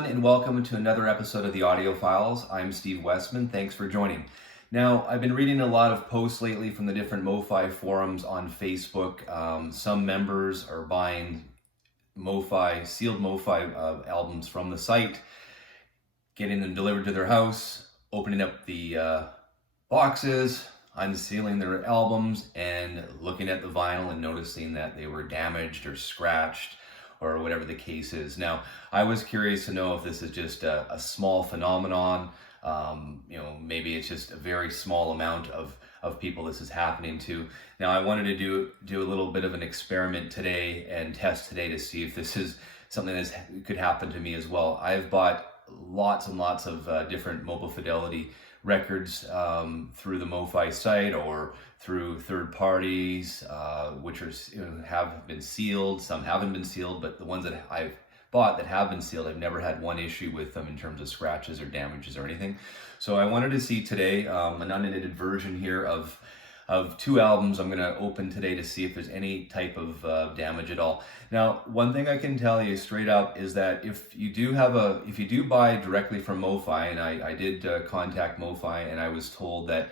everyone, and welcome to another episode of the AudioPhiles. I'm Steve Westman. Thanks for joining. Now, I've been reading a lot of posts lately from the different MOFI forums on Facebook. Some members are buying sealed MOFI albums from the site, getting them delivered to their house, opening up the boxes, unsealing their albums, and looking at the vinyl and noticing that they were damaged or scratched, or whatever the case is. Now, I was curious to know if this is just a small phenomenon. Maybe it's just a very small amount of people this is happening to. Now, I wanted to do a little bit of an experiment today and test today to see if this is something that could happen to me as well. I've bought lots and lots of different Mobile Fidelity records through the MOFI site or through third parties, which are have been sealed. Some haven't been sealed, but the ones that I've bought that have been sealed, I've never had one issue with them in terms of scratches or damages or anything. So I wanted to see today an unedited version here of two albums I'm going to open today to see if there's any type of damage at all. Now, one thing I can tell you straight up is that if you do buy directly from MOFI, and I did contact MOFI, and I was told that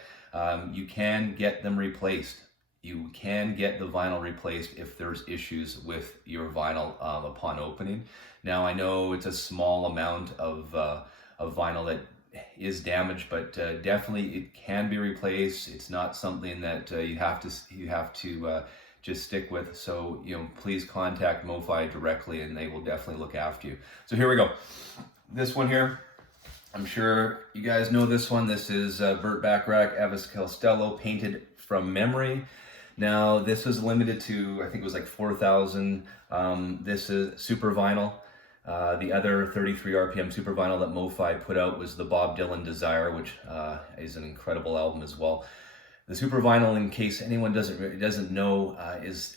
you can get them replaced. You can get the vinyl replaced if there's issues with your vinyl upon opening. Now, I know it's a small amount of vinyl that is damaged, but definitely it can be replaced. It's not something that you have to just stick with. So please contact MOFI directly, and they will definitely look after you. So here we go. This one here, I'm sure you guys know this one. This is Burt Bacharach, Elvis Costello, painted from memory. Now, this was limited to, I think it was like 4,000. This is super vinyl. The other 33 RPM super vinyl that MOFI put out was the Bob Dylan Desire, which is an incredible album as well. The super vinyl, in case anyone doesn't know, is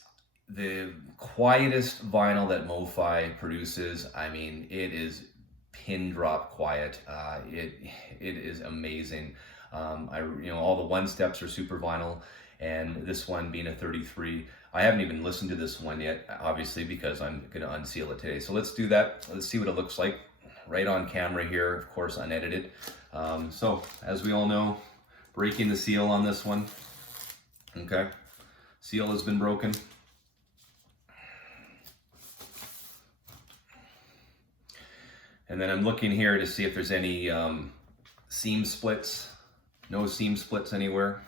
the quietest vinyl that MOFI produces. I mean, it is pin drop quiet. It is amazing. All the one steps are super vinyl, and this one being a 33. I haven't even listened to this one yet, obviously, because I'm going to unseal it today. So let's do that. Let's see what it looks like right on camera here, of course, unedited. So as we all know, breaking the seal on this one. Okay, seal has been broken. And then I'm looking here to see if there's any seam splits. No seam splits anywhere.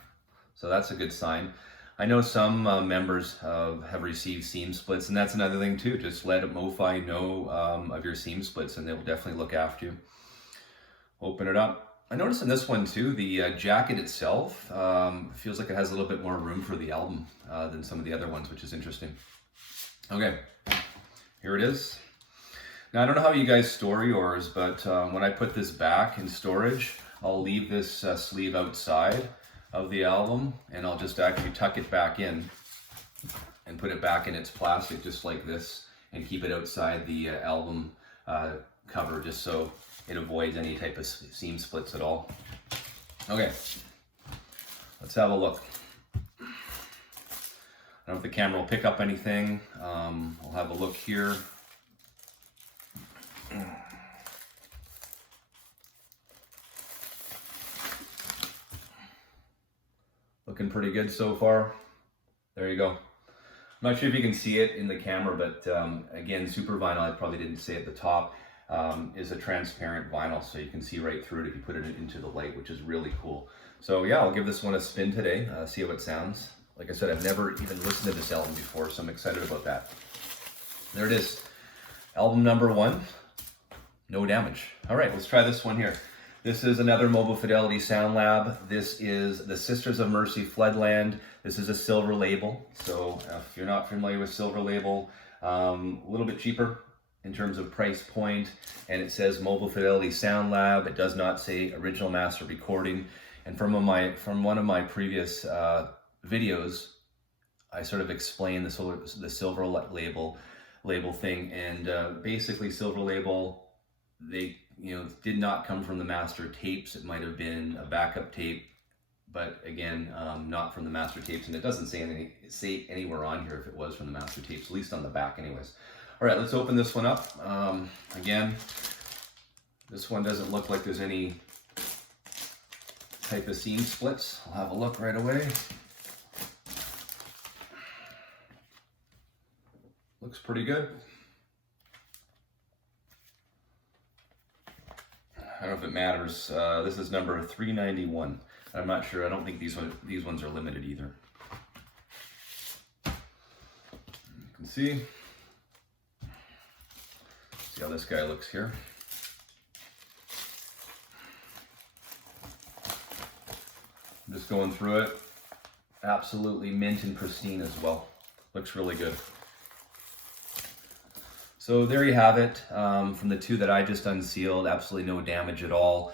So that's a good sign. I know some members have received seam splits, and that's another thing too. Just let MOFI know of your seam splits, and they will definitely look after you. Open it up. I noticed in this one too, the jacket itself feels like it has a little bit more room for the album than some of the other ones, which is interesting. Okay, here it is. Now, I don't know how you guys store yours, but when I put this back in storage, I'll leave this sleeve outside of the album, and I'll just actually tuck it back in and put it back in its plastic just like this, and keep it outside the album cover, just so it avoids any type of seam splits at all. Okay, let's have a look. I don't know if the camera will pick up anything. I'll have a look here. Looking pretty good so far. There you go. I'm not sure if you can see it in the camera, but again, super vinyl, I probably didn't say at the top, is a transparent vinyl, so you can see right through it if you put it into the light, which is really cool. So yeah, I'll give this one a spin today, see how it sounds. Like I said, I've never even listened to this album before, so I'm excited about that. There it is. Album number 1, no damage. All right, let's try this one here. This is another Mobile Fidelity Sound Lab. This is the Sisters of Mercy Floodland. This is a silver label. So if you're not familiar with silver label, a little bit cheaper in terms of price point. And it says Mobile Fidelity Sound Lab. It does not say original master recording. And from one of my previous videos, I sort of explained the silver label thing. And basically silver label, they did not come from the master tapes. It might have been a backup tape, but again, not from the master tapes, and it doesn't say anywhere on here if it was from the master tapes, at least on the back anyways. All right, let's open this one up. Again, This one doesn't look like there's any type of seam splits. I'll have a look right away. Looks pretty good. I don't know if it matters. This is number 391. I'm not sure. I don't think these ones are limited either. You can see how this guy looks here. I'm just going through it. Absolutely mint and pristine as well. Looks really good. So there you have it. From the two that I just unsealed, absolutely no damage at all.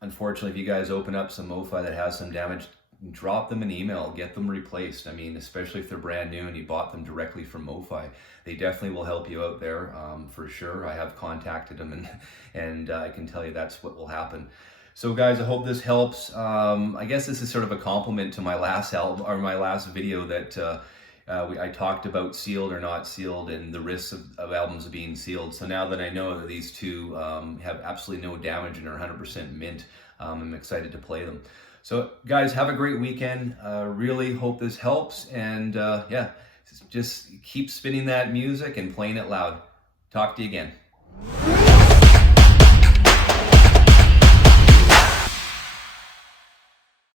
Unfortunately, if you guys open up some MOFI that has some damage, drop them an email, get them replaced. I mean, especially if they're brand new and you bought them directly from MOFI, they definitely will help you out there for sure. I have contacted them, and I can tell you that's what will happen. So guys, I hope this helps. I guess this is sort of a compliment to my last album or my last video that I talked about sealed or not sealed and the risks of albums being sealed. So now that I know that these two have absolutely no damage and are 100% mint, I'm excited to play them. So guys, have a great weekend. Really hope this helps. And yeah, just keep spinning that music and playing it loud. Talk to you again.